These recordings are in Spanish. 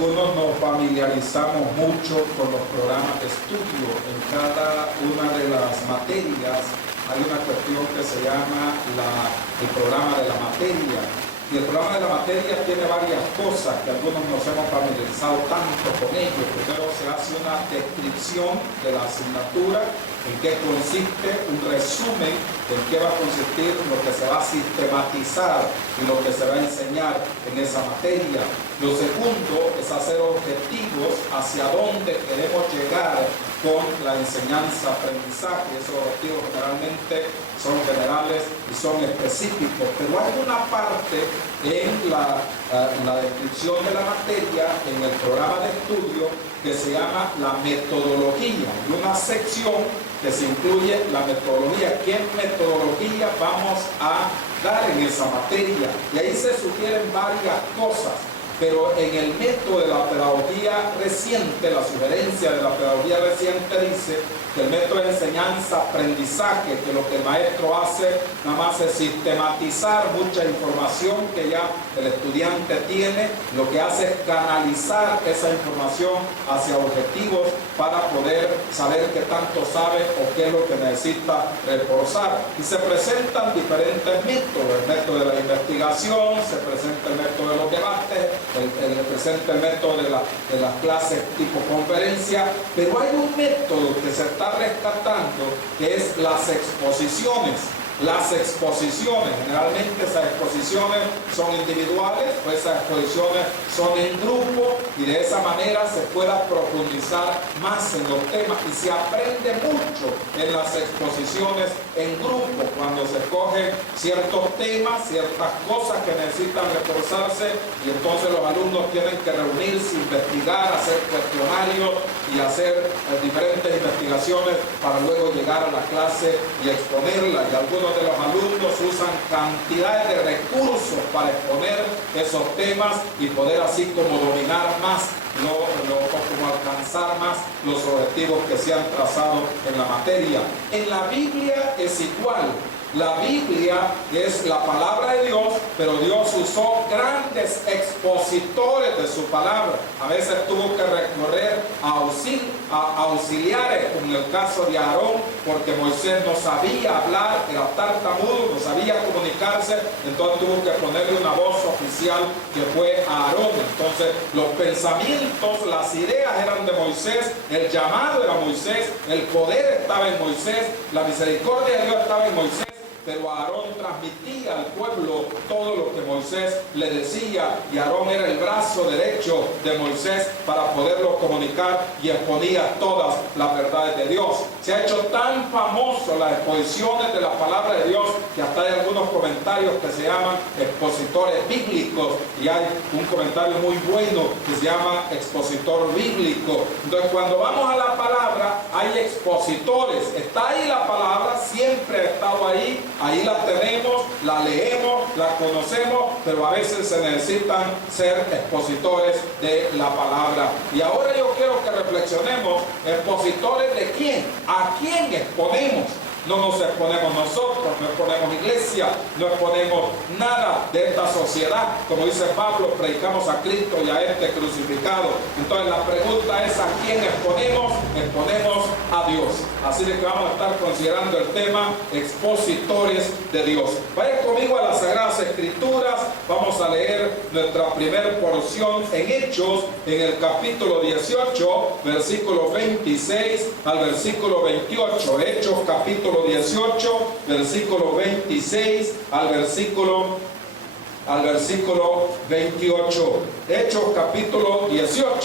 Algunos nos familiarizamos mucho con los programas de estudio. En cada una de las materias hay una cuestión que se llama el programa de la materia. Y el programa de la materia tiene varias cosas que algunos nos hemos familiarizado tanto con ello. Primero se hace una descripción de la asignatura, en qué consiste, un resumen de en qué va a consistir lo que se va a sistematizar y lo que se va a enseñar en esa materia. Lo segundo es hacer objetivos hacia dónde queremos llegar con la enseñanza-aprendizaje. Esos objetivos generalmente son generales y son específicos, pero hay una parte en la descripción de la materia, en el programa de estudio, que se llama la metodología, y una sección que se incluye la metodología. ¿Qué metodología vamos a dar en esa materia? Y ahí se sugieren varias cosas. Pero en el método de la pedagogía reciente, la sugerencia de la pedagogía reciente dice que el método de enseñanza-aprendizaje, que lo que el maestro hace nada más es sistematizar mucha información que ya el estudiante tiene, lo que hace es canalizar esa información hacia objetivos para poder saber qué tanto sabe o qué es lo que necesita reforzar. Y se presentan diferentes métodos: el método de la investigación, se presenta el método de los debates, presenta el método de las clases tipo conferencia, pero hay un método que se está rescatando, que es las exposiciones. las exposiciones. Generalmente esas exposiciones son individuales o esas exposiciones son en grupo, y de esa manera se pueda profundizar más en los temas y se aprende mucho en las exposiciones en grupo, cuando se cogen ciertos temas, ciertas cosas que necesitan reforzarse, y entonces los alumnos tienen que reunirse, investigar, hacer cuestionarios y hacer diferentes investigaciones para luego llegar a la clase y exponerla. Y algunos de los alumnos usan cantidades de recursos para exponer esos temas y poder así como dominar más como alcanzar más los objetivos que se han trazado en la materia. En la Biblia es igual. La Biblia es la palabra de Dios, pero Dios usó grandes expositores de su palabra. A veces tuvo que recurrir a auxiliares, como en el caso de Aarón, porque Moisés no sabía hablar, era tartamudo, no sabía comunicarse, entonces tuvo que ponerle una voz oficial que fue Aarón. Entonces los pensamientos, las ideas eran de Moisés, el llamado era Moisés, el poder estaba en Moisés, la misericordia de Dios estaba en Moisés. Pero Aarón transmitía al pueblo todo lo que Moisés le decía, y Aarón era el brazo derecho de Moisés para poderlo comunicar, y exponía todas las verdades de Dios. Se ha hecho tan famoso las exposiciones de la palabra de Dios que hasta hay algunos comentarios que se llaman expositores bíblicos, y hay un comentario muy bueno que se llama expositor bíblico. Entonces, cuando vamos a la palabra, hay expositores. Está ahí la palabra, siempre ha estado ahí. Ahí la tenemos, la leemos, la conocemos, pero a veces se necesitan ser expositores de la palabra. Y ahora yo quiero que reflexionemos, ¿expositores de quién? ¿A quién exponemos? No nos exponemos nosotros, no exponemos iglesia, no exponemos nada de esta sociedad. Como dice Pablo, predicamos a Cristo y a este crucificado. Entonces la pregunta es: ¿a quién exponemos? Exponemos a Dios. Así de que vamos a estar considerando el tema expositores de Dios. Vayan conmigo a las Sagradas Escrituras. Vamos a leer nuestra primera porción en Hechos, en el capítulo 18, versículo 26 al versículo 28. Hechos capítulo 18, versículo 26 al versículo 28. Hechos capítulo 18,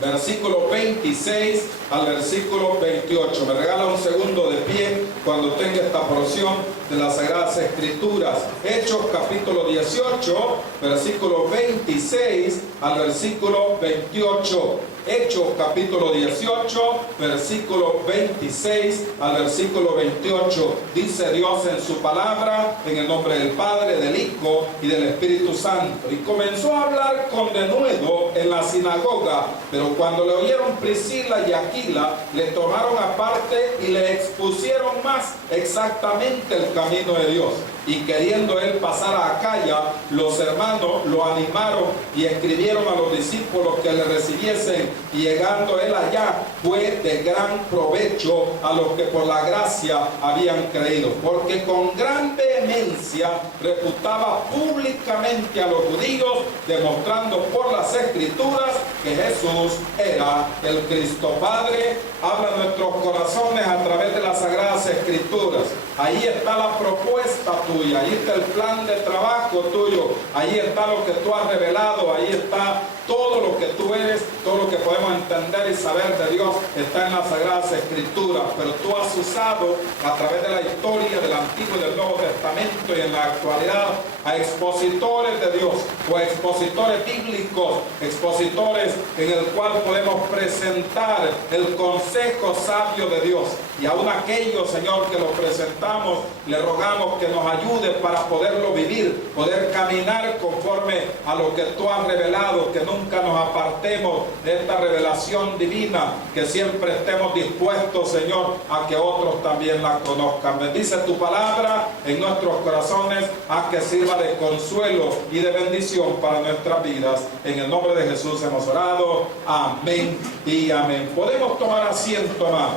versículo 26 al versículo 28. Me regala un segundo de pie cuando tenga esta porción de las Sagradas Escrituras. Hechos capítulo 18, versículo 26 al versículo 28. Hechos capítulo 18, versículo 26 al versículo 28. Dice Dios en su palabra, en el nombre del Padre, del Hijo y del Espíritu Santo. Y comenzó a hablar con denuedo en la sinagoga, pero cuando le oyeron Priscila y Aquila, le tomaron aparte y le expusieron más exactamente el camino de Dios. Y queriendo él pasar a Acaya, los hermanos lo animaron y escribieron a los discípulos que le recibiesen, y llegando él allá fue de gran provecho a los que por la gracia habían creído, porque con gran vehemencia refutaba públicamente a los judíos, demostrando por las Escrituras que Jesús era el Cristo. Padre, habla nuestros corazones a través de las Sagradas Escrituras. Ahí está la propuesta tuya, ahí está el plan de trabajo tuyo, ahí está lo que tú has revelado, ahí está todo lo que tú eres, todo lo que podemos entender y saber de Dios está en las Sagradas Escrituras. Pero tú has usado a través de la historia del Antiguo y del Nuevo Testamento y en la actualidad a expositores de Dios, o expositores bíblicos, expositores en el cual podemos presentar el consejo sabio de Dios. Y aún aquellos, Señor, que lo presentamos, le rogamos que nos ayude para poderlo vivir, poder caminar conforme a lo que tú has revelado, que nunca nos apartemos de esta revelación divina, que siempre estemos dispuestos, Señor, a que otros también la conozcan. Bendice tu palabra en nuestros corazones, a que sirva de consuelo y de bendición para nuestras vidas. En el nombre de Jesús hemos orado. Amén y amén. Podemos tomar asiento, amados.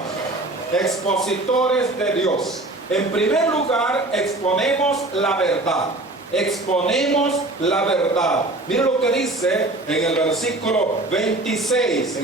Expositores de Dios. En primer lugar, exponemos la verdad. exponemos la verdad. Mire lo que dice en el versículo 26,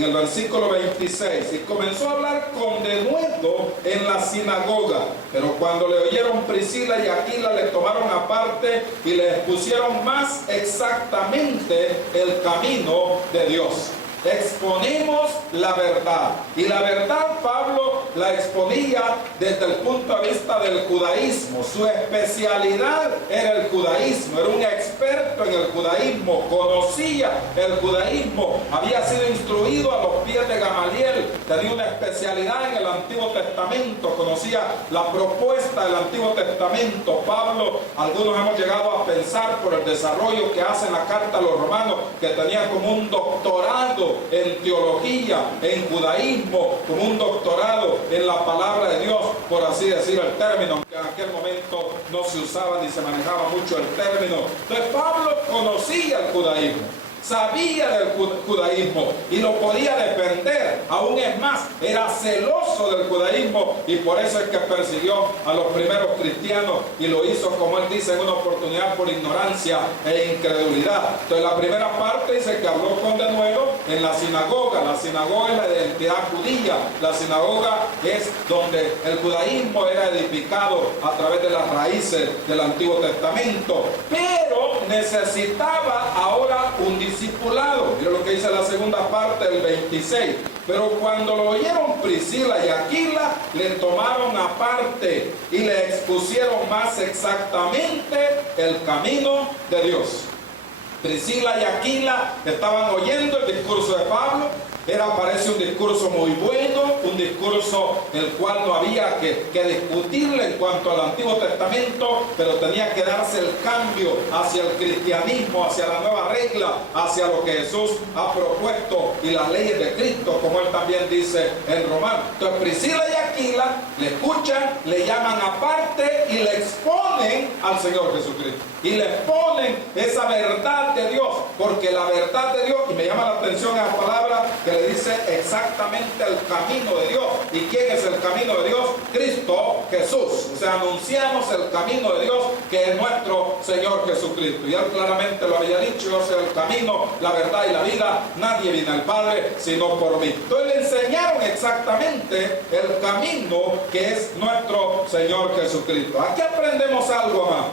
y comenzó a hablar con denuedo en la sinagoga, pero cuando le oyeron Priscila y Aquila, le tomaron aparte y le expusieron más exactamente el camino de Dios. Exponemos la verdad, y la verdad Pablo la exponía desde el punto de vista del judaísmo. Su especialidad era el judaísmo, era un experto en el judaísmo, conocía el judaísmo, había sido instruido a los pies de Gamaliel, tenía una especialidad en el Antiguo Testamento, conocía la propuesta del Antiguo Testamento. Pablo, algunos hemos llegado a pensar por el desarrollo que hace en la carta a los romanos, que tenía como un doctorado en teología, en judaísmo, como un doctorado en la palabra de Dios, por así decir el término, aunque en aquel momento no se usaba ni se manejaba mucho el término. Entonces Pablo conocía el judaísmo, sabía del judaísmo y lo podía defender. Aún es más, era celoso del judaísmo, y por eso es que persiguió a los primeros cristianos, y lo hizo, como él dice, en una oportunidad por ignorancia e incredulidad. Entonces la primera parte dice que habló con denuedo en la sinagoga. La sinagoga es la identidad judía. La sinagoga es donde el judaísmo era edificado a través de las raíces del Antiguo Testamento, pero necesitaba ahora un discipulado. Mira lo que dice la segunda parte del 26. Pero cuando lo oyeron Priscila y Aquila, le tomaron aparte y le expusieron más exactamente el camino de Dios. Priscila y Aquila estaban oyendo el discurso de Pablo. Parece un discurso muy bueno, un discurso el cual no había que discutirle en cuanto al Antiguo Testamento, pero tenía que darse el cambio hacia el cristianismo, hacia la nueva regla, hacia lo que Jesús ha propuesto y las leyes de Cristo, como él también dice en Romanos. Entonces Priscila y Aquila le escuchan, le llaman aparte y le exponen al Señor Jesucristo. Y le exponen esa verdad de Dios, porque la verdad de Dios, y me llama la atención esa palabra que le dice exactamente el camino de Dios. ¿Y quién es el camino de Dios? Cristo Jesús. O sea, anunciamos el camino de Dios, que es nuestro Señor Jesucristo. Y él claramente lo había dicho: yo soy el camino, la verdad y la vida, nadie viene al Padre sino por mí. Entonces le enseñaron exactamente el camino que es nuestro Señor Jesucristo. Aquí aprendemos algo más.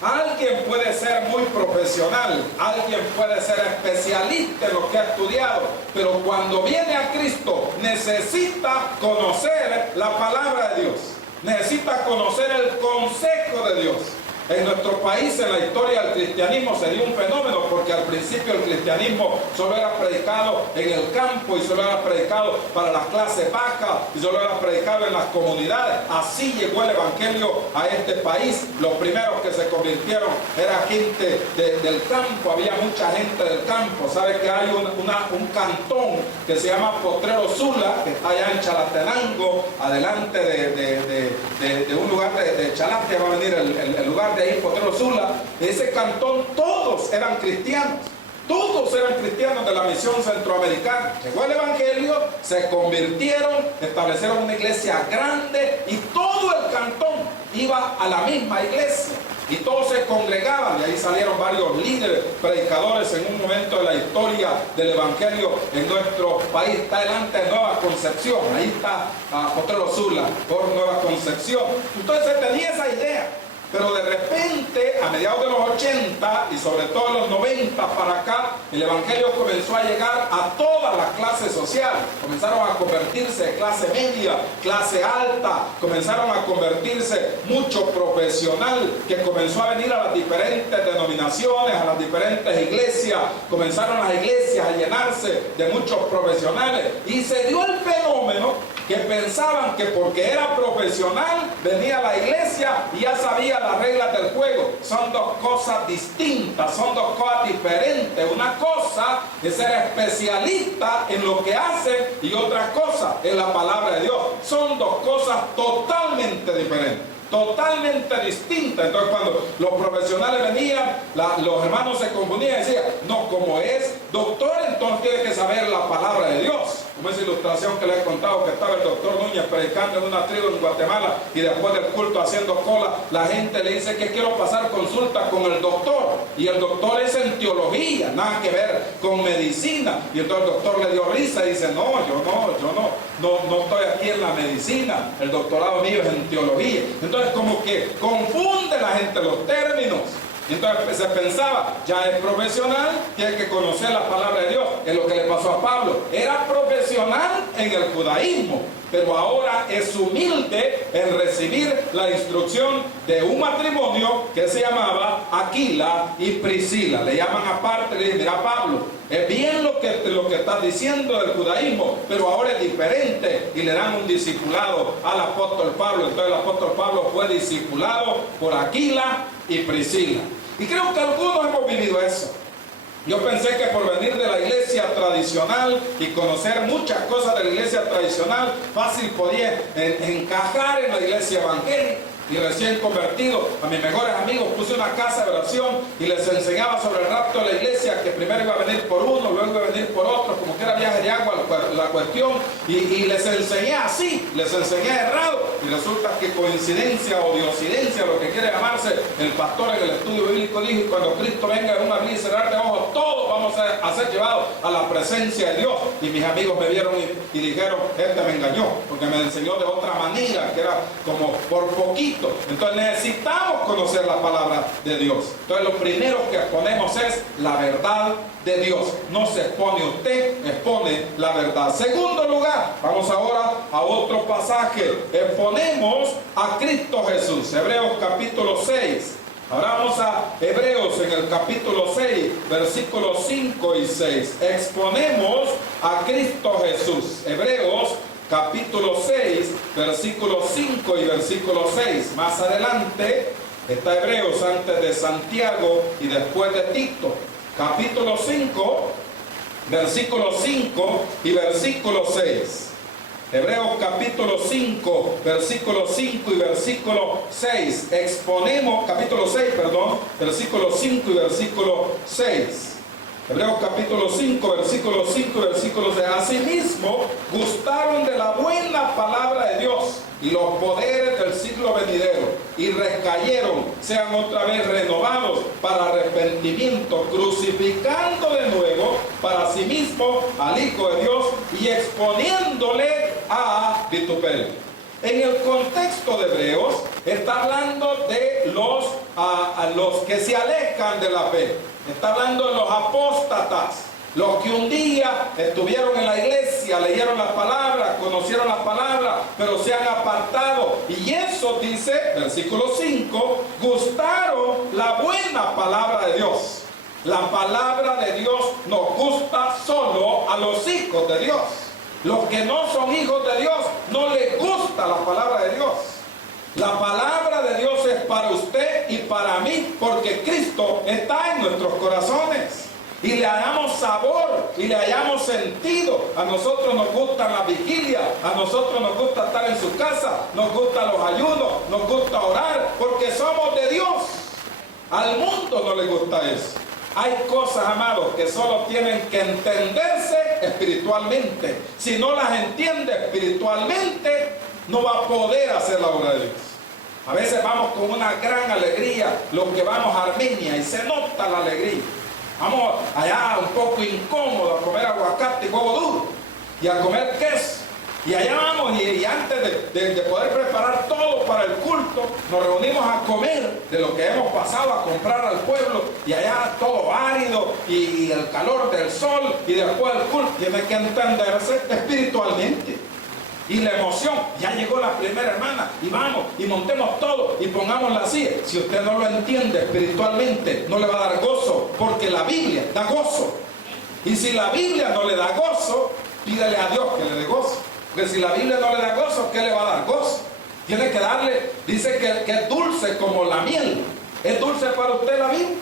Alguien puede ser muy profesional, alguien puede ser especialista en lo que ha estudiado, pero cuando viene a Cristo necesita conocer la palabra de Dios, necesita conocer el consejo de Dios. En nuestro país, en la historia del cristianismo, se dio un fenómeno, porque al principio el cristianismo solo era predicado en el campo, y solo era predicado para las clases bajas, y solo era predicado en las comunidades. Así llegó el evangelio a este país. Los primeros que se convirtieron era gente del campo, había mucha gente del campo. ¿Sabe que hay un cantón que se llama Potrero Sula, que está allá en Chalatenango, adelante de un lugar de Chalate, va a venir el lugar de ahí, Potrero Sula? Ese cantón, todos eran cristianos. Todos eran cristianos de la misión centroamericana. Llegó el evangelio, se convirtieron, establecieron una iglesia grande, y todo el cantón iba a la misma iglesia. Y todos se congregaban, y ahí salieron varios líderes, predicadores en un momento de la historia del evangelio en nuestro país. Está delante de Nueva Concepción, ahí está Potrero Sula, por Nueva Concepción. Entonces se tenía esa idea. Pero de repente, a mediados de los 80 y sobre todo en los 90 para acá, el evangelio comenzó a llegar a todas las clases sociales. Comenzaron a convertirse de clase media, clase alta, comenzaron a convertirse mucho profesional, que comenzó a venir a las diferentes denominaciones, a las diferentes iglesias. Comenzaron las iglesias a llenarse de muchos profesionales, y se dio el fenómeno que pensaban que porque era profesional venía a la iglesia y ya sabía las reglas del juego. Son dos cosas distintas, son dos cosas diferentes. Una cosa es ser especialista en lo que hace, y otra cosa es la palabra de Dios. Son dos cosas totalmente diferentes. totalmente distinta. Entonces cuando los profesionales venían, los hermanos se confundían y decían, no, como es doctor, entonces tiene que saber la palabra de Dios. Como esa ilustración que les he contado, que estaba el doctor Núñez predicando en una tribu en Guatemala y después del culto haciendo cola, la gente le dice que quiero pasar consulta con el doctor, y el doctor es en teología, nada que ver con medicina. Y entonces el doctor le dio risa y dice, no, yo no estoy aquí en la medicina, el doctorado mío es en teología. Entonces como que confunde la gente los términos. Y entonces se pensaba, ya es profesional, tiene que conocer la palabra de Dios. Es lo que le pasó a Pablo. Era profesional en el judaísmo, pero ahora es humilde en recibir la instrucción de un matrimonio que se llamaba Aquila y Priscila. Le llaman aparte y le dicen, mira Pablo, es bien lo que estás diciendo del judaísmo, pero ahora es diferente, y le dan un discipulado al apóstol Pablo. Entonces el apóstol Pablo fue discipulado por Aquila y Priscila. Y creo que algunos hemos vivido eso. Yo pensé que por venir de la iglesia tradicional y conocer muchas cosas de la iglesia tradicional, fácil podía encajar en la iglesia evangélica. Y recién convertido, a mis mejores amigos puse una casa de oración y les enseñaba sobre el rapto de la iglesia, que primero iba a venir por uno, luego iba a venir por otro, como que era viaje de agua la cuestión, y les enseñé así, les enseñé errado, y resulta que coincidencia o diosidencia, lo que quiere llamarse, el pastor en el estudio bíblico dijo, y cuando Cristo venga en un abrir y cerrar de ojos, todos vamos a ser llevados a la presencia de Dios. Y mis amigos me vieron y dijeron, este me engañó, porque me enseñó de otra manera, que era como por poquito. Entonces necesitamos conocer la palabra de Dios. Entonces lo primero que exponemos es la verdad de Dios. No se expone usted, expone la verdad. Segundo lugar, vamos ahora a otro pasaje. Exponemos a Cristo Jesús. Hebreos capítulo 6. Ahora vamos a Hebreos en el capítulo 6, versículos 5 y 6. Exponemos a Cristo Jesús. Hebreos capítulo 6, versículo 5 y versículo 6. Más adelante está Hebreos antes de Santiago y después de Tito. Capítulo 5, versículo 5 y versículo 6. Hebreos capítulo 5, versículo 5 y versículo 6. Exponemos, capítulo 6, perdón, versículo 5 y versículo 6. Hebreos capítulo 5, versículo 5 y versículo 6. Asimismo, gustaron de la buena palabra de Dios y los poderes del siglo venidero, y recayeron, sean otra vez renovados para arrepentimiento, crucificando de nuevo para sí mismo al Hijo de Dios y exponiéndole a vituperio. En el contexto de Hebreos está hablando de los que se alejan de la fe. Está hablando de los apóstatas, los que un día estuvieron en la iglesia, leyeron la palabra, conocieron la palabra, pero se han apartado. Y eso dice, versículo 5, gustaron la buena palabra de Dios. La palabra de Dios nos gusta solo a los hijos de Dios. Los que no son hijos de Dios, no les gusta la palabra de Dios. La palabra de Dios es para usted y para mí, porque Cristo está en nuestros corazones. Y le hallamos sabor y le hallamos sentido. A nosotros nos gusta la vigilia, a nosotros nos gusta estar en su casa, nos gustan los ayunos, nos gusta orar, porque somos de Dios. Al mundo no le gusta eso. Hay cosas, amados, que solo tienen que entenderse espiritualmente. Si no las entiende espiritualmente, no va a poder hacer la obra de Dios. A veces vamos con una gran alegría, los que vamos a Armenia, y se nota la alegría. Vamos allá un poco incómodos a comer aguacate y huevo duro, y a comer queso. Y allá vamos, y antes de poder preparar todo para el culto, nos reunimos a comer de lo que hemos pasado a comprar al pueblo, y allá todo árido, y el calor del sol, y después el culto. Tiene que entenderse espiritualmente. Y la emoción, ya llegó la primera hermana, y vamos, y montemos todo, y pongámosla así. Si usted no lo entiende espiritualmente, no le va a dar gozo, porque la Biblia da gozo. Y si la Biblia no le da gozo, pídale a Dios que le dé gozo. Porque si la Biblia no le da gozo, ¿qué le va a dar gozo? Tiene que darle, dice que es dulce como la miel. ¿Es dulce para usted la Biblia?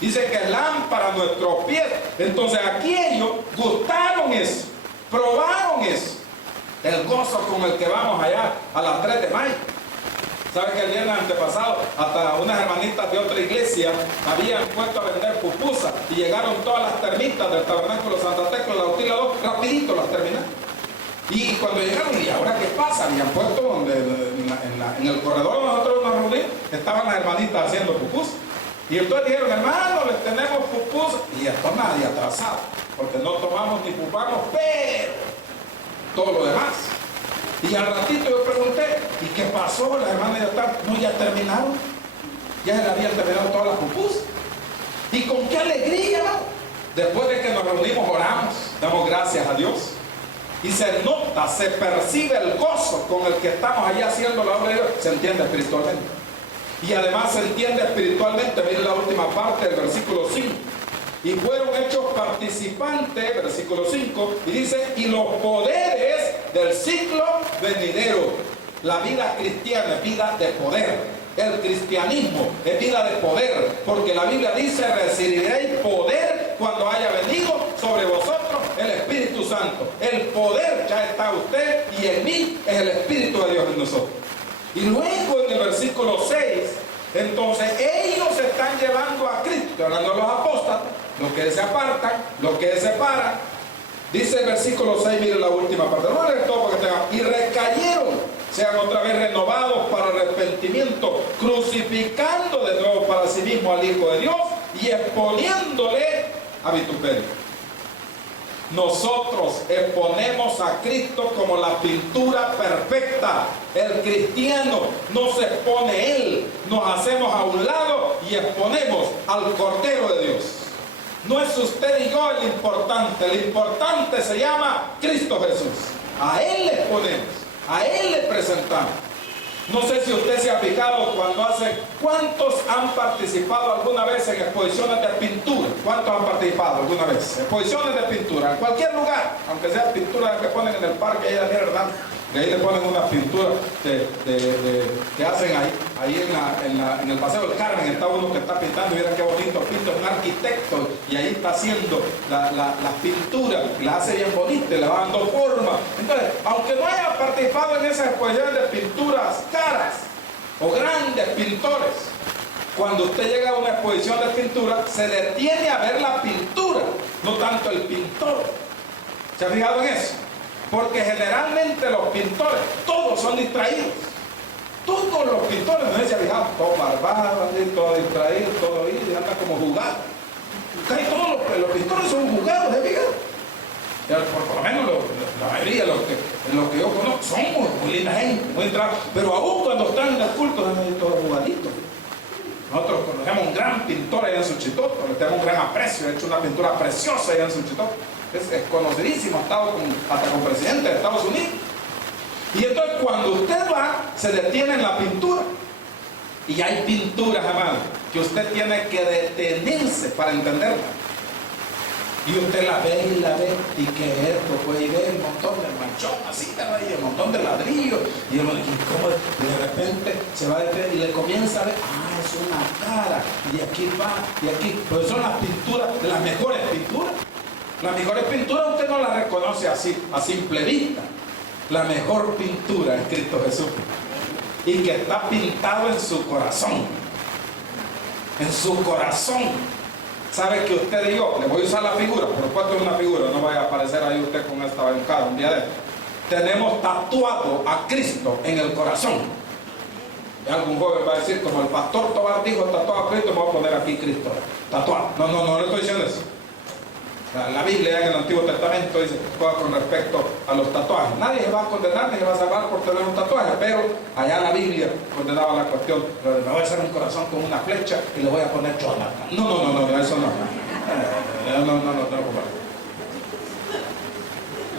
Dice que es lámpara a nuestros pies. Entonces aquí ellos gustaron eso, probaron eso. El gozo con el que vamos allá a las 3 de mayo. ¿Sabe que el viernes antepasado hasta unas hermanitas de otra iglesia habían puesto a vender pupusas y llegaron todas las termitas del Tabernáculo Santa Tecla, la Utila 2, rapidito las terminaron? Y cuando llegaron, ¿y ahora qué pasa? Habían puesto donde en el corredor donde nosotros nos reunimos, estaban las hermanitas haciendo pupusas. Y entonces dijeron, hermano, les tenemos pupusas. Y esto nadie atrasado, porque no tomamos ni pupamos, pero todo lo demás. Y al ratito yo pregunté, ¿y qué pasó? Las hermanas ya están, no, ya terminaron. Ya se habían terminado todas las pupusas. ¿Y con qué alegría, no? Después de que nos reunimos, oramos, damos gracias a Dios. Y se nota, se percibe el gozo con el que estamos allí haciendo la obra de Dios. Se entiende espiritualmente. Y además se entiende espiritualmente, miren la última parte del versículo 5. Y fueron hechos participantes, versículo 5, y dice, y los poderes del siglo venidero. La vida cristiana es vida de poder. El cristianismo es vida de poder, porque la Biblia dice, recibiréis poder cuando haya venido sobre vosotros el Espíritu Santo. El poder ya está en usted y en mí es el Espíritu de Dios en nosotros. Y luego en el versículo 6, entonces ellos están llevando a Cristo, hablando de los apóstoles, los que se apartan, los que se separan. Dice el versículo 6, miren la última parte, no leer todo porque tengan, y recayeron, sean otra vez renovados para arrepentimiento, crucificando de nuevo para sí mismo al Hijo de Dios y exponiéndole a vituperio. Nosotros exponemos a Cristo como la pintura perfecta. El cristiano no se expone él, nos hacemos a un lado y exponemos al Cordero de Dios. No es usted y yo el importante se llama Cristo Jesús. A Él le exponemos, a Él le presentamos. No sé si usted se ha fijado ¿cuántos han participado alguna vez en exposiciones de pintura? ¿Cuántos han participado alguna vez? Exposiciones de pintura, en cualquier lugar, aunque sea pintura que ponen en el parque ahí de Daniel Hernández, que ahí le ponen una pintura que hacen ahí en el Paseo del Carmen, está uno que está pintando, miren qué bonito pinta, un arquitecto, y ahí está haciendo las pinturas, y las hace bien bonitas, le va dando forma. Entonces, aunque no haya participado en esas exposiciones de pinturas caras o grandes pintores, cuando usted llega a una exposición de pintura, se detiene a ver la pintura, no tanto el pintor. ¿Se ha fijado en eso? Porque generalmente los pintores, todos son distraídos. Todos los pintores, no se ha fijado, todos barbados, todos distraídos, todos ahí, y andan como jugados. Casi todos los pintores son jugados, ¿se ha fijado? Por lo menos la mayoría de los que yo conozco son muy linda gente, muy entrados. Pero aún cuando están en el culto, están ahí todos jugaditos. Nosotros conocemos un gran pintor allá en Suchitoto, le tenemos un gran aprecio, ha hecho una pintura preciosa allá en Suchitoto. Es conocidísimo, ha estado hasta con presidente de Estados Unidos. Y entonces cuando usted va, se detiene en la pintura. Y hay pinturas, amado, que usted tiene que detenerse para entenderla. Y usted la ve, y que esto, pues, y ve un montón de manchón, así, y un montón de ladrillos, y como de repente se va a detener y le comienza a ver, es una cara, y aquí va, y aquí, pues son las pinturas, las mejores pinturas. Las mejores pinturas usted no las reconoce así, a simple vista. La mejor pintura es Cristo Jesús, y que está pintado en su corazón. En su corazón. Sabe que usted y yo, le voy a usar la figura, por supuesto es una figura, no vaya a aparecer ahí usted con esta bancada un día de esto. Tenemos tatuado a Cristo en el corazón. Y algún joven va a decir, como el pastor Tobar dijo, tatuado a Cristo, me voy a poner aquí Cristo tatuado. No le estoy diciendo eso. La Biblia en el Antiguo Testamento dice con respecto a los tatuajes. Nadie se va a condenar ni se va a salvar por tener un tatuaje, pero allá la Biblia condenaba la cuestión. Me voy a hacer un corazón con una flecha y le voy a poner Jonathan. No, eso no. No,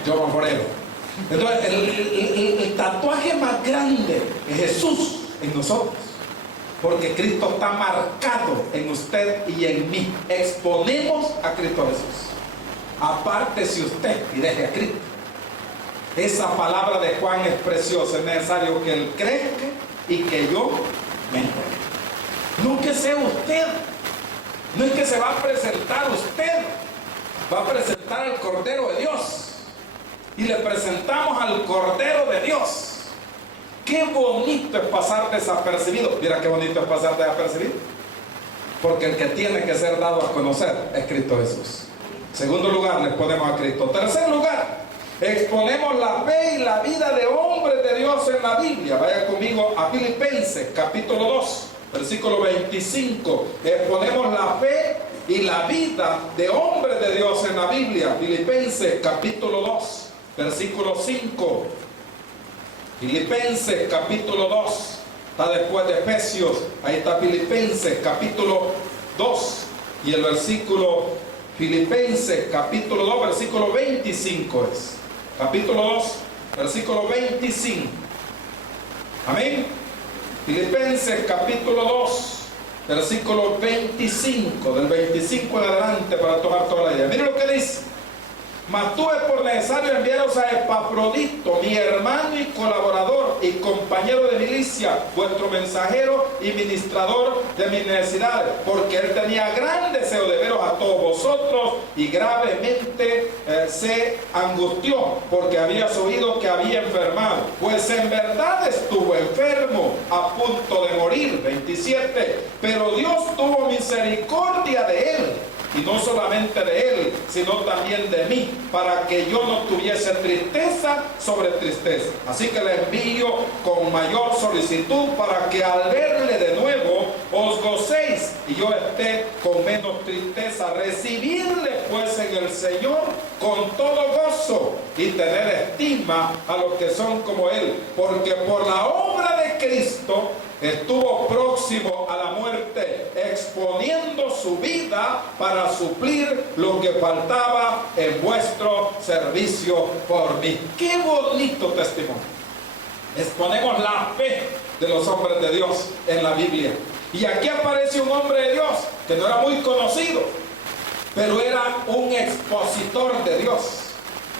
yo por él. Entonces, el tatuaje más grande es Jesús en nosotros. Porque Cristo está marcado en usted y en mí. Exponemos a Cristo Jesús. Apártese usted y deje a Cristo. Esa palabra de Juan es preciosa. Es necesario que Él crezca y que yo me encuentre. No que sea usted. No es que se va a presentar usted. Va a presentar al Cordero de Dios. Y le presentamos al Cordero de Dios. Qué bonito es pasar desapercibido. Mira qué bonito es pasar desapercibido. Porque el que tiene que ser dado a conocer es Cristo Jesús. Segundo lugar, les ponemos a Cristo. Tercer lugar, exponemos la fe y la vida de hombres de Dios en la Biblia. Vaya conmigo a Filipenses, capítulo 2, versículo 25. Exponemos la fe y la vida de hombres de Dios en la Biblia. Filipenses, capítulo 2, versículo 5. Filipenses, capítulo 2. Está después de Efesios. Ahí está Filipenses, capítulo 2. Y el versículo, Filipenses, capítulo 2, versículo 25 es. Capítulo 2, versículo 25. Amén. Filipenses, capítulo 2, versículo 25. Del 25 en adelante para tomar toda la idea. Miren lo que dice. Mas tuve por necesario enviaros a Epafrodito, mi hermano y colaborador y compañero de milicia, vuestro mensajero y ministrador de mis necesidades, porque él tenía gran deseo de veros a todos vosotros y gravemente se angustió, porque habías oído que había enfermado, pues en verdad estuvo enfermo, a punto de morir. 27. Pero Dios tuvo misericordia de él, y no solamente de él, sino también de mí, para que yo no tuviese tristeza sobre tristeza. Así que le envío con mayor solicitud, para que al verle de nuevo os gocéis y yo esté con menos tristeza. Recibidle pues en el Señor con todo gozo y tener estima a los que son como él, porque por la obra de Cristo estuvo próximo a la muerte, exponiendo su vida para suplir lo que faltaba en vuestro servicio por mí. ¡Qué bonito testimonio! Exponemos la fe de los hombres de Dios en la Biblia. Y aquí aparece un hombre de Dios que no era muy conocido, pero era un expositor de Dios.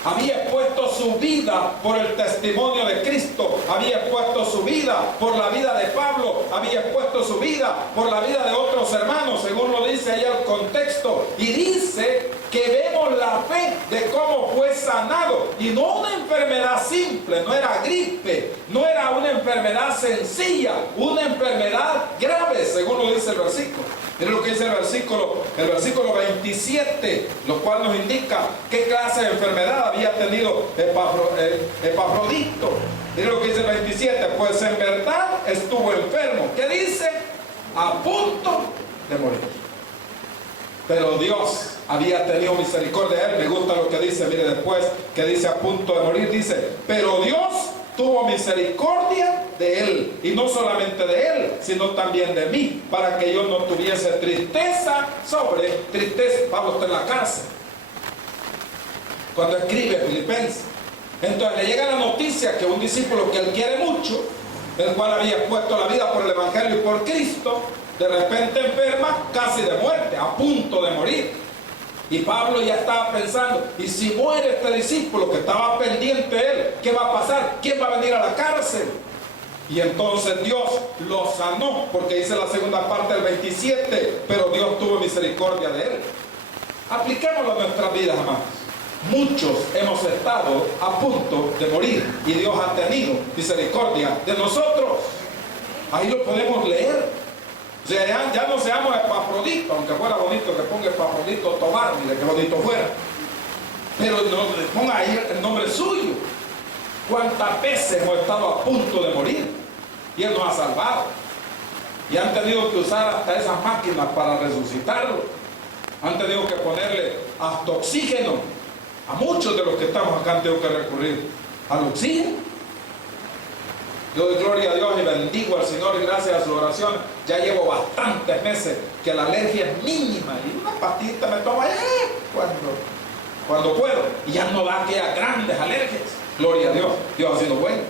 Había expuesto su vida por el testimonio de Cristo, había expuesto su vida por la vida de Pablo, había expuesto su vida por la vida de otros hermanos, según lo dice ahí el contexto. Y dice que vemos la fe de cómo fue sanado, y no una enfermedad simple, no era gripe, no era una enfermedad sencilla, una enfermedad grave, según lo dice el versículo. Miren lo que dice el versículo 27, lo cual nos indica qué clase de enfermedad había tenido Epafrodito. Miren lo que dice el 27, pues en verdad estuvo enfermo. ¿Qué dice? A punto de morir. Pero Dios había tenido misericordia de él. Me gusta lo que dice, mire después, que dice a punto de morir, dice, pero Dios tuvo misericordia de él, y no solamente de él, sino también de mí, para que yo no tuviese tristeza sobre tristeza. Pablo está en la cárcel cuando escribe Filipenses. Entonces le llega la noticia que un discípulo que él quiere mucho, el cual había puesto la vida por el Evangelio y por Cristo, de repente enferma, casi de muerte, a punto de morir. Y Pablo ya estaba pensando, y si muere este discípulo que estaba pendiente de él, ¿qué va a pasar? ¿Quién va a venir a la cárcel? Y entonces Dios lo sanó, porque dice la segunda parte del 27, pero Dios tuvo misericordia de él. Apliquémoslo a nuestras vidas, amados. Muchos hemos estado a punto de morir, y Dios ha tenido misericordia de nosotros. Ahí lo podemos leer. O sea, ya no seamos Epafrodito, aunque fuera bonito que ponga Epafrodito Tobar, mire qué bonito fuera. Pero no le ponga ahí el nombre suyo. ¿Cuántas veces hemos estado a punto de morir? Y Él nos ha salvado. Y han tenido que usar hasta esas máquinas para resucitarlo. Han tenido que ponerle hasta oxígeno. A muchos de los que estamos acá han tenido que recurrir al oxígeno. Yo doy gloria a Dios y bendigo al Señor, y gracias a su oración ya llevo bastantes meses que la alergia es mínima, y una pastillita me tomo cuando puedo, y ya no da aquellas grandes alergias. Gloria a Dios, Dios ha sido bueno.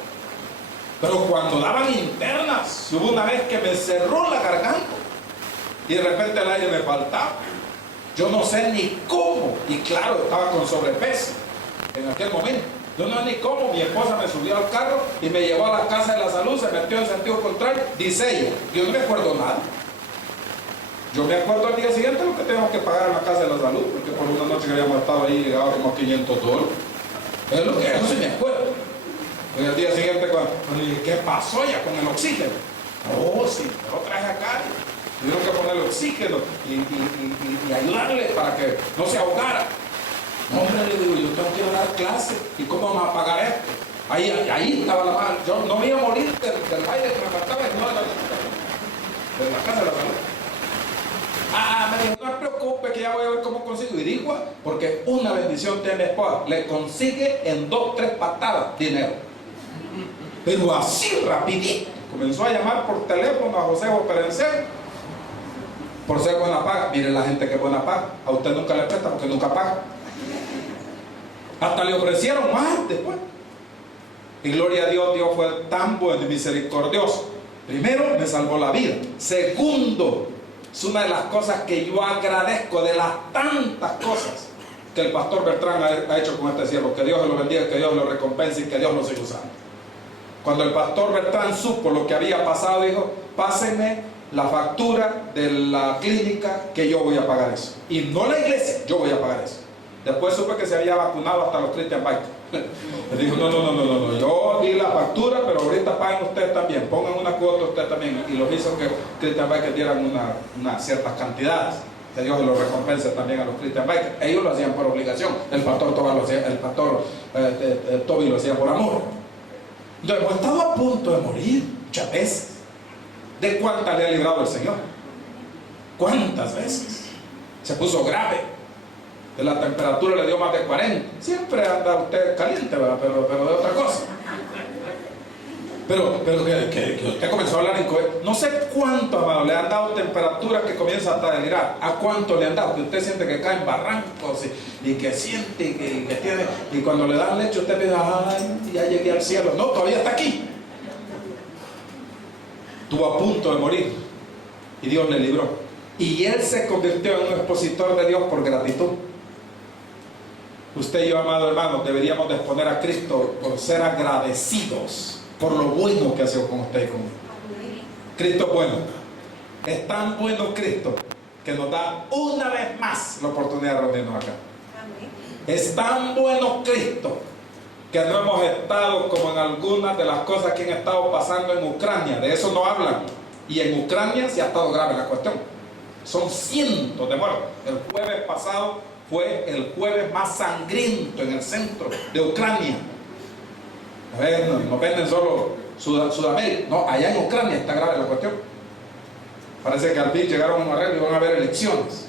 Pero cuando daban internas, hubo una vez que me cerró la garganta y de repente el aire me faltaba. Yo no sé ni cómo, y claro, estaba con sobrepeso en aquel momento. Yo no sé ni cómo, mi esposa me subió al carro y me llevó a la casa de la salud, se metió en sentido contrario, dice ella. Yo no me acuerdo nada. Yo me acuerdo al día siguiente lo que tengo que pagar en la casa de la salud, porque por una noche que habíamos estado ahí llegaba como $500. Es lo que eso sí me acuerdo. Y al día siguiente, cuando dije, ¿qué pasó ya con el oxígeno? Oh, sí, me lo traje acá. Tuvieron que ponerle oxígeno y ayudarle para que no se ahogara. No, hombre, le digo, yo tengo que ir a dar clase. ¿Y cómo vamos a pagar esto? Ahí estaba la mano. Yo no me iba a morir del baile que me faltaba, no de la casa de la salud. Me dijo, no se preocupe, que ya voy a ver cómo consigo. Y dijo, porque una bendición tiene mi esposa, le consigue en 2, 3 patadas dinero. Pero así rapidito. Comenzó a llamar por teléfono a José Perencel por ser buena paga. Mire la gente que es buena paga. A usted nunca le presta porque nunca paga. Hasta le ofrecieron más después. Y gloria a Dios, Dios fue tan bueno y misericordioso. Primero, me salvó la vida. Segundo, es una de las cosas que yo agradezco, de las tantas cosas que el pastor Bertrán ha hecho con este siervo. Que Dios lo bendiga, que Dios lo recompense y que Dios lo siga usando. Cuando el pastor Bertrán supo lo que había pasado, dijo, pásenme la factura de la clínica, que yo voy a pagar eso. Y no la iglesia, yo voy a pagar eso. Después supe que se había vacunado hasta los Christian Bikers. Le dijo, no, yo di la factura, pero ahorita paguen ustedes también, pongan una cuota ustedes también. Y los hizo que Christian Bikers dieran unas ciertas cantidades. Que Dios lo recompense también a los Christian Bikers. Ellos lo hacían por obligación. El pastor Toby lo hacía por amor. Entonces, hemos estado a punto de morir muchas veces. ¿De cuántas le ha librado el Señor? ¿Cuántas veces? Se puso grave. De la temperatura le dio más de 40. Siempre anda usted caliente, ¿verdad? Pero de otra cosa. Pero que usted comenzó a hablar en cohetes. No sé cuánto, amado, le han dado temperaturas que comienza hasta a delirar. ¿A cuánto le han dado? Que usted siente que cae en barrancos y que siente y que tiene. Y cuando le dan leche, usted piensa, ay, ya llegué al cielo. No, todavía está aquí. Estuvo a punto de morir. Y Dios le libró. Y él se convirtió en un expositor de Dios por gratitud. Usted y yo, amado hermano, deberíamos de exponer a Cristo por ser agradecidos por lo bueno que ha sido con usted y conmigo. Cristo es bueno. Es tan bueno Cristo que nos da una vez más la oportunidad de reunirnos acá. Es tan bueno Cristo que no hemos estado como en algunas de las cosas que han estado pasando en Ucrania. De eso no hablan. Y en Ucrania sí ha estado grave la cuestión. Son cientos de muertos. El jueves pasado fue el jueves más sangriento en el centro de Ucrania. A ver, no venden solo Sudamérica. No, allá en Ucrania está grave la cuestión. Parece que al fin llegaron a un arreglo y van a haber elecciones.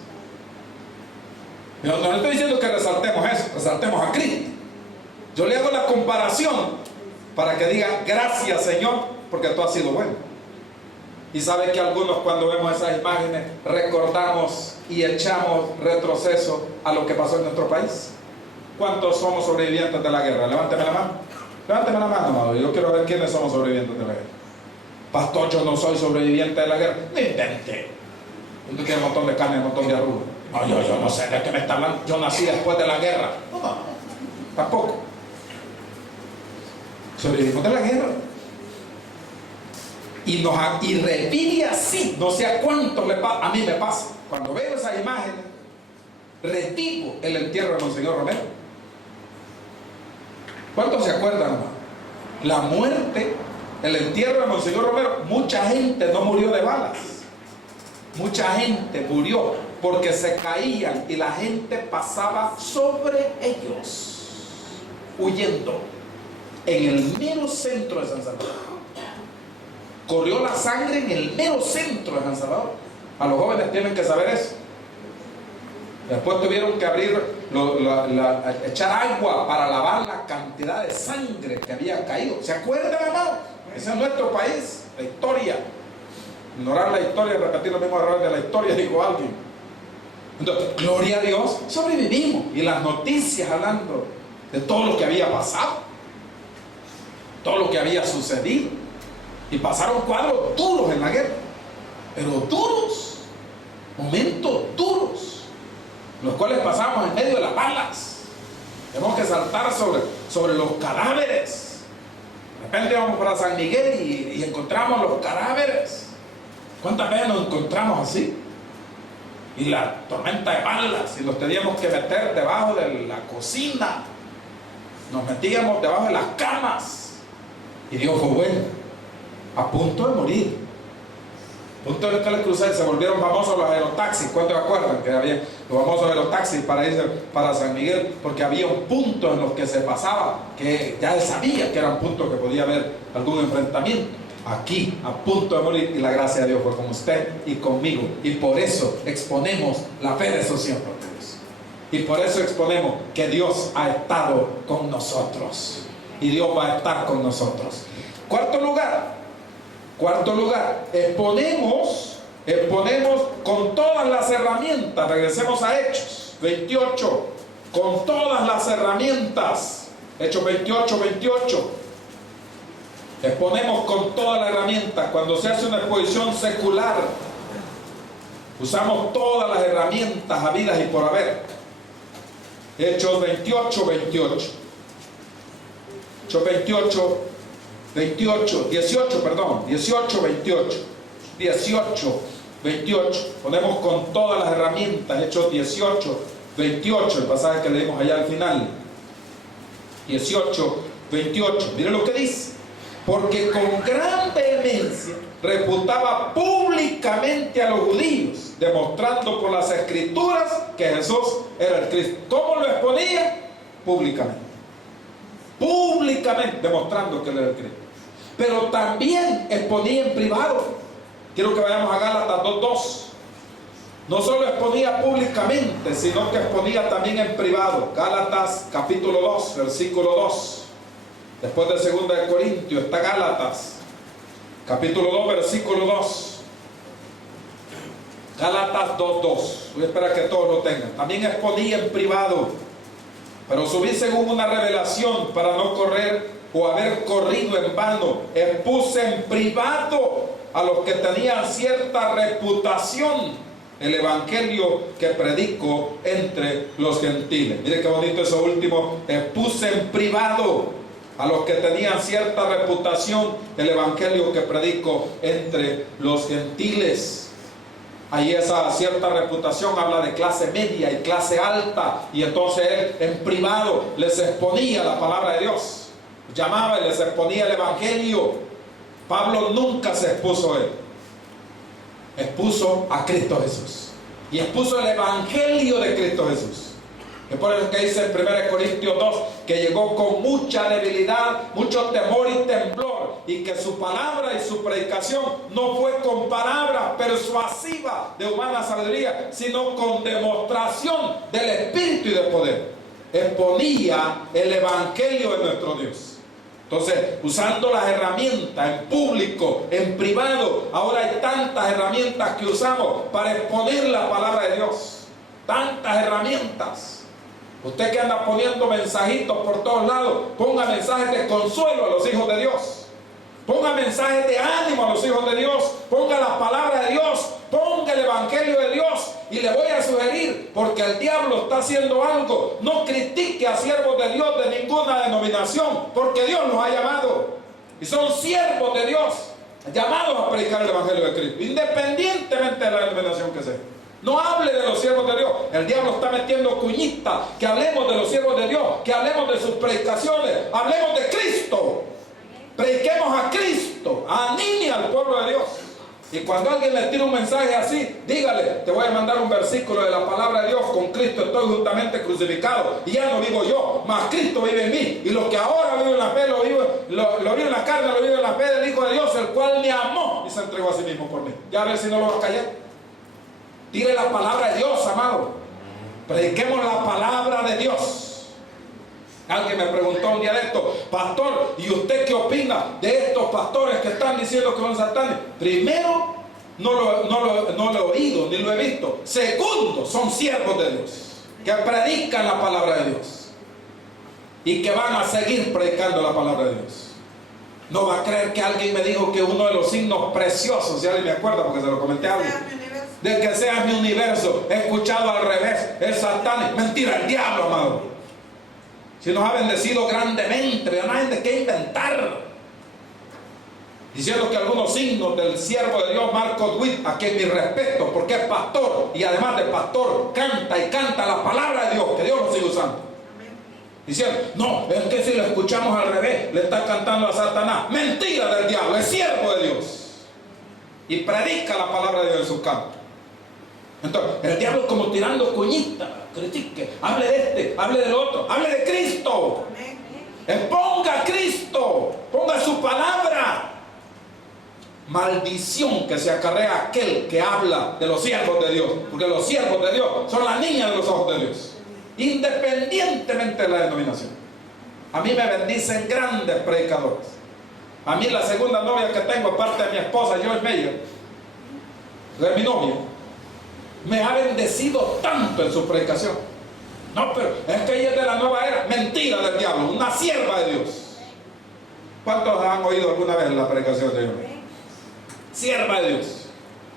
No estoy diciendo que resaltemos eso, resaltemos a Cristo. Yo le hago la comparación para que digan gracias, Señor, porque tú has sido bueno. Y sabe que algunos, cuando vemos esas imágenes, recordamos y echamos retroceso a lo que pasó en nuestro país. ¿Cuántos somos sobrevivientes de la guerra? Levánteme la mano. Levánteme la mano, amado. Yo quiero ver quiénes somos sobrevivientes de la guerra. Pastor, yo no soy sobreviviente de la guerra. No invente. Usted tiene un montón de carne, un montón de arrugas. No, yo no sé de qué me está hablando. Yo nací después de la guerra. No, tampoco. Sobrevivimos de la guerra. Y revive así. No sé a cuánto le pasa. A mí me pasa. Cuando veo esas imágenes, revivo el entierro de Monseñor Romero. ¿Cuántos se acuerdan, hermano? La muerte, el entierro de Monseñor Romero, mucha gente no murió de balas. Mucha gente murió porque se caían y la gente pasaba sobre ellos, huyendo, en el mero centro de San Salvador. Corrió la sangre en el mero centro de San Salvador. A los jóvenes tienen que saber eso. Después tuvieron que abrir, echar agua para lavar la cantidad de sangre que había caído. ¿Se acuerdan, hermano? Ese es nuestro país, la historia. Ignorar la historia y repetir los mismos errores de la historia, dijo alguien. Entonces, gloria a Dios, sobrevivimos. Y las noticias hablando de todo lo que había pasado, todo lo que había sucedido. Y pasaron cuadros duros en la guerra, pero duros, momentos duros, los cuales pasamos en medio de las balas. Tenemos que saltar sobre los cadáveres. De repente vamos para San Miguel y encontramos los cadáveres. ¿Cuántas veces nos encontramos así? Y la tormenta de balas, y nos teníamos que meter debajo de la cocina, nos metíamos debajo de las camas, Y Dios fue bueno, a punto de morir. A punto de que les cruzaron, se volvieron famosos los aerotaxis. ¿Cuántos se acuerdan que había los famosos aerotaxis para irse para San Miguel? Porque había un punto en los que se pasaba, que ya él sabía que era un punto que podía haber algún enfrentamiento. Aquí, a punto de morir, y la gracia de Dios fue con usted y conmigo. Y por eso exponemos la fe de esos siervos de Dios. Y por eso exponemos que Dios ha estado con nosotros. Y Dios va a estar con nosotros. Cuarto lugar, exponemos con todas las herramientas. Regresemos a Hechos 28, con todas las herramientas. Hechos 28, 28. Exponemos con todas las herramientas. Cuando se hace una exposición secular, usamos todas las herramientas habidas y por haber. Hechos 28, 28. Hechos 28, 28, 18, perdón, 18, 28. 18, 28. Ponemos con todas las herramientas. Hechos 18, 28, el pasaje que leímos allá al final. 18, 28. Miren lo que dice. Porque con gran vehemencia refutaba públicamente a los judíos, demostrando por las escrituras que Jesús era el Cristo. ¿Cómo lo exponía? Públicamente. Públicamente, demostrando que él era el Cristo. Pero también exponía en privado. Quiero que vayamos a Gálatas 2:2. No solo exponía públicamente, sino que exponía también en privado. Gálatas capítulo 2, versículo 2. Después de 2 de Corintios está Gálatas, capítulo 2, versículo 2. Gálatas 2:2. Voy a esperar que todos lo tengan. También exponía en privado, pero subí según una revelación para no correr o haber corrido en vano. Expuse en privado a los que tenían cierta reputación el evangelio que predico entre los gentiles. Mire qué bonito eso último. Expuse en privado a los que tenían cierta reputación el evangelio que predico entre los gentiles. Ahí esa cierta reputación habla de clase media y clase alta, y entonces él en privado les exponía la palabra de Dios, llamaba y les exponía el evangelio. Pablo nunca se expuso él, expuso a Cristo Jesús y expuso el evangelio de Cristo Jesús. Es por eso que dice en 1 Corintios 2 que llegó con mucha debilidad, mucho temor y temblor, y que su palabra y su predicación no fue con palabras persuasivas de humana sabiduría, sino con demostración del Espíritu y de poder. Exponía el evangelio de nuestro Dios. Entonces, usando las herramientas en público, en privado, ahora hay tantas herramientas que usamos para exponer la palabra de Dios. Tantas herramientas. Usted que anda poniendo mensajitos por todos lados, ponga mensajes de consuelo a los hijos de Dios. Ponga mensajes de ánimo a los hijos de Dios. Ponga la palabra de Dios. Ponga el evangelio de Dios. Y le voy a sugerir, porque el diablo está haciendo algo, no critique a siervos de Dios de ninguna denominación, porque Dios los ha llamado. Y son siervos de Dios, llamados a predicar el evangelio de Cristo, independientemente de la denominación que sea. No hable de los siervos de Dios. El diablo está metiendo cuñitas. Que hablemos de los siervos de Dios, que hablemos de sus predicaciones, hablemos de Cristo, prediquemos a Cristo, anime al pueblo de Dios. Y cuando alguien le tira un mensaje así, dígale: te voy a mandar un versículo de la palabra de Dios. Con Cristo estoy juntamente crucificado, y ya no vivo yo, mas Cristo vive en mí. Y lo que ahora vivo en la fe, lo vivo en la carne, lo vivo en la fe del Hijo de Dios, el cual me amó y se entregó a sí mismo por mí. Ya a ver si no lo va a callar. Tire la palabra de Dios, amado. Prediquemos la palabra de Dios. Alguien me preguntó un día de esto: pastor, ¿y usted qué opina de estos pastores que están diciendo que son satánicos? Primero, no lo he oído ni lo he visto. Segundo, son siervos de Dios que predican la palabra de Dios y que van a seguir predicando la palabra de Dios. No va a creer que alguien me dijo que uno de los signos preciosos, si alguien me acuerda porque se lo comenté a alguien, de que sea mi universo, he escuchado al revés, es satánico. Mentira, el diablo, amado. Si nos ha bendecido grandemente, no hay de qué inventar. Diciendo que algunos signos del siervo de Dios, Marcos Witt, a quien mi respeto, porque es pastor, y además de pastor, canta y canta la palabra de Dios, que Dios lo sigue usando. diciendo, no, es que si lo escuchamos al revés, le está cantando a Satanás. Mentira del diablo, es siervo de Dios y predica la palabra de Dios en su campo. Entonces, el diablo es como tirando cuñita, critique, hable de este, hable del otro, hable de Cristo. Ponga a Cristo, ponga su palabra. Maldición que se acarrea aquel que habla de los siervos de Dios, porque los siervos de Dios son las niñas de los ojos de Dios, independientemente de la denominación. A mí me bendicen grandes predicadores. A mí la segunda novia que tengo, aparte de mi esposa, Joyce Meyer, de mi novia, me ha bendecido tanto en su predicación. No, pero es que ella es de la nueva era. Mentira del diablo, una sierva de Dios. ¿Cuántos han oído alguna vez la predicación de Dios? Sierva de Dios.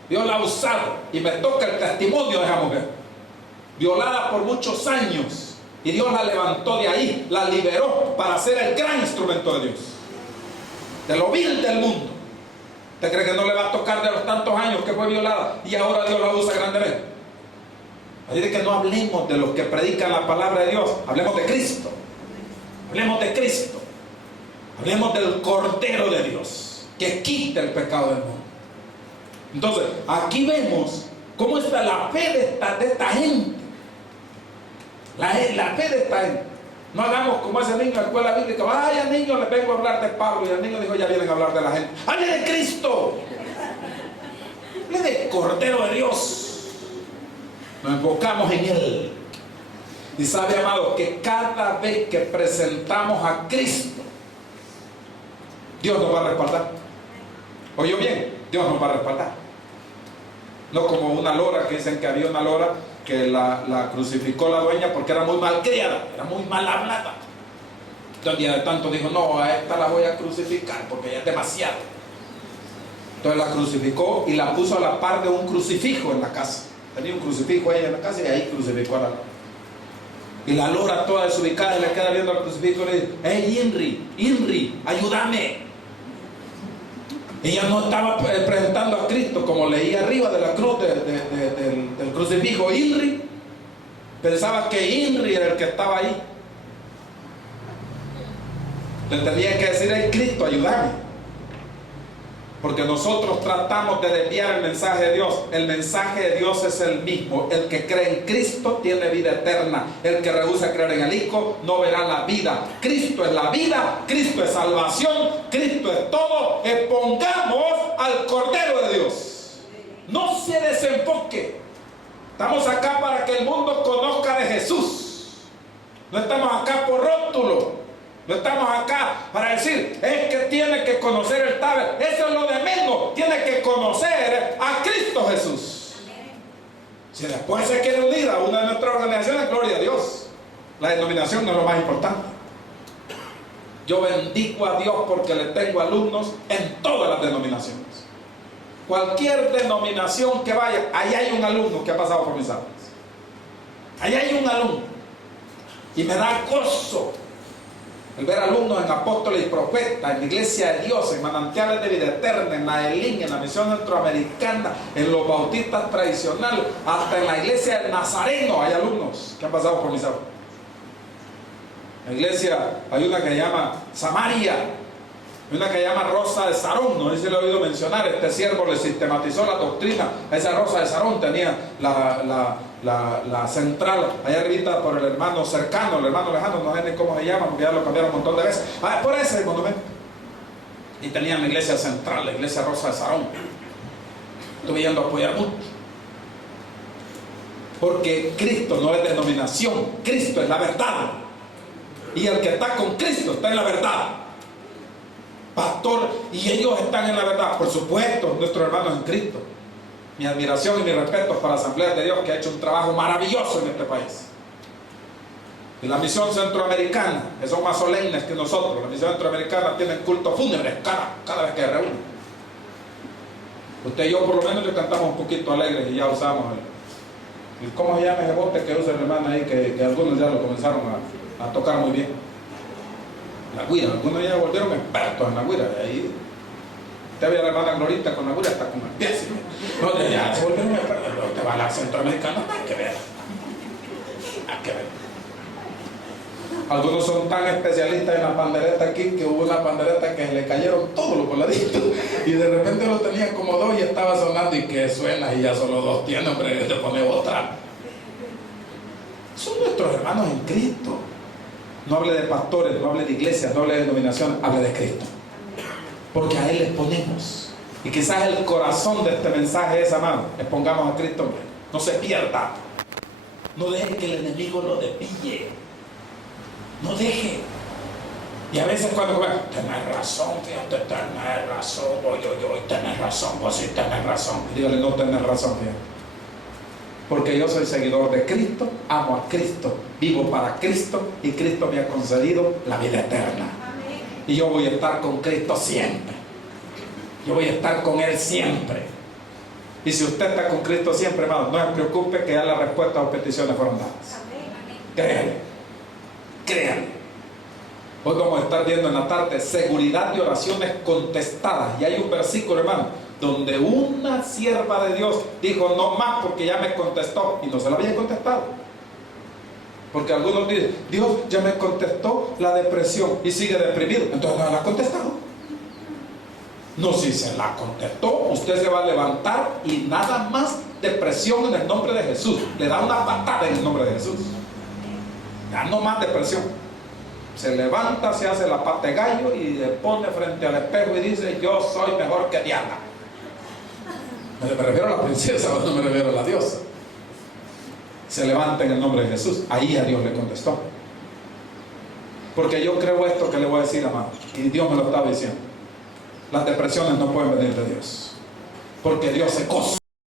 Dios la ha usado y me toca el testimonio de esa mujer, violada por muchos años, y Dios la levantó de ahí, la liberó para ser el gran instrumento de Dios, de lo vil del mundo. ¿Usted cree que no le va a tocar de los tantos años que fue violada y ahora Dios la usa grandemente? Así de que no hablemos de los que predican la palabra de Dios, hablemos de Cristo. Hablemos de Cristo. Hablemos del Cordero de Dios que quita el pecado del mundo. Entonces, aquí vemos cómo está la fe de esta gente. La fe de esta gente. No hagamos como ese niño en la escuela bíblica. Vaya niño, les vengo a hablar de Pablo. Y el niño dijo, ya vienen a hablar de la gente. ¡Hable de Cristo! ¡Hable del Cordero de Dios! Nos enfocamos en Él. Y sabe, amado, que cada vez que presentamos a Cristo, Dios nos va a respaldar. ¿Oyó bien? Dios nos va a respaldar. No como una lora, que dicen que había una lora que la crucificó la dueña porque era muy mal criada, era muy mal hablada. Entonces, día de tanto dijo, no, a esta la voy a crucificar porque ya es demasiado. Entonces la crucificó y la puso a la par de un crucifijo en la casa. Tenía un crucifijo ella en la casa y ahí crucificó a la lora. Y la lora toda desubicada y le queda viendo al crucifijo y le dice, hey Inri, ayúdame. Ella no estaba presentando a Cristo como leía arriba de la cruz del crucifijo. Inri pensaba que Inri era el que estaba ahí. Le tenía que decir, hey Cristo, ayúdame. Porque nosotros tratamos de desviar el mensaje de Dios. El mensaje de Dios es el mismo. El que cree en Cristo tiene vida eterna. El que rehúsa creer en el Hijo no verá la vida. Cristo es la vida, Cristo es salvación, Cristo es todo. Expongamos al Cordero de Dios. No se desenfoque. Estamos acá para que el mundo conozca de Jesús. No estamos acá por rótulo. No estamos acá para decir, es que tiene que conocer el taber. Eso es lo de menos. Tiene que conocer a Cristo Jesús. Si después se quiere unir a una de nuestras organizaciones, gloria a Dios. La denominación no es lo más importante. Yo bendigo a Dios porque le tengo alumnos en todas las denominaciones. Cualquier denominación que vaya, ahí hay un alumno que ha pasado por mis aulas. Ahí hay un alumno. Y me da gozo el ver alumnos en Apóstoles y Profetas, en la Iglesia de Dios, en Manantiales de Vida Eterna, en la ELIN, en la Misión Centroamericana, en los bautistas tradicionales, hasta en la Iglesia del Nazareno hay alumnos que han pasado por mis aulas. En la iglesia hay una que se llama Samaria, hay una que se llama Rosa de Sarón, no sé si lo he oído mencionar. Este siervo le sistematizó la doctrina a esa Rosa de Sarón. Tenía la central allá arribita por el hermano cercano, el hermano lejano, no sé ni cómo se llama porque ya lo cambiaron un montón de veces. Por ese monumento. Y tenían la iglesia central, la iglesia Rosa de Sarón. Estuve yendo a apoyar mucho. Porque Cristo no es denominación, Cristo es la verdad. Y el que está con Cristo está en la verdad. Pastor, y ellos están en la verdad. Por supuesto, nuestros hermanos en Cristo. Mi admiración y mi respeto para la Asamblea de Dios, que ha hecho un trabajo maravilloso en este país. Y la Misión Centroamericana, que son más solemnes que nosotros. La Misión Centroamericana tienen culto fúnebre cada vez que se reúnen. Usted y yo por lo menos le cantamos un poquito alegres y ya usamos el ¿cómo se llama ese bote que usa el hermano ahí? Que algunos ya lo comenzaron a tocar muy bien. La guira, algunos ya volvieron expertos en la guira. Ahí usted ve a la hermana Glorita con la guira, está con el pie. No, ya se volvieron expertos. Usted va a la Centroamericana, hay que ver. Hay que ver. Algunos son tan especialistas en la pandereta aquí que hubo una pandereta que se le cayeron todos los coladitos y de repente lo tenían como dos y estaba sonando y que suena y ya solo dos tiene, hombre, te pone otra. Son nuestros hermanos en Cristo. No hable de pastores, no hable de iglesias, no hable de denominaciones, hable de Cristo. Porque a Él les ponemos. Y quizás el corazón de este mensaje es, amado, les pongamos a Cristo, hombre. No se pierda. No deje que el enemigo lo despille. No deje. Y a veces cuando tenés razón, fíjate, tenés razón, hoy, tenés razón, vos sí tenés razón. Y dígale, no tenés razón, fíjate. Porque yo soy seguidor de Cristo, amo a Cristo, vivo para Cristo y Cristo me ha concedido la vida eterna. Y yo voy a estar con Cristo siempre. Yo voy a estar con Él siempre. Y si usted está con Cristo siempre, hermano, no se preocupe que ya la respuesta a las peticiones fueron dadas. Créale. Créanme. Hoy vamos a estar viendo en la tarde seguridad de oraciones contestadas. Y hay un versículo, hermano, donde una sierva de Dios dijo no más porque ya me contestó y no se la había contestado. Porque algunos dicen, Dios ya me contestó la depresión y sigue deprimido, entonces no la ha contestado. No, si se la contestó, usted se va a levantar y nada más depresión en el nombre de Jesús. Le da una patada en el nombre de Jesús. Ya no más depresión. Se levanta, se hace la pata de gallo y le pone frente al espejo y dice, yo soy mejor que Diana. Me refiero a la princesa, no me refiero a la diosa. Se levanta en el nombre de Jesús. Ahí a Dios le contestó. Porque yo creo esto que le voy a decir, amado, y Dios me lo estaba diciendo. Las depresiones no pueden venir de Dios, porque Dios se goza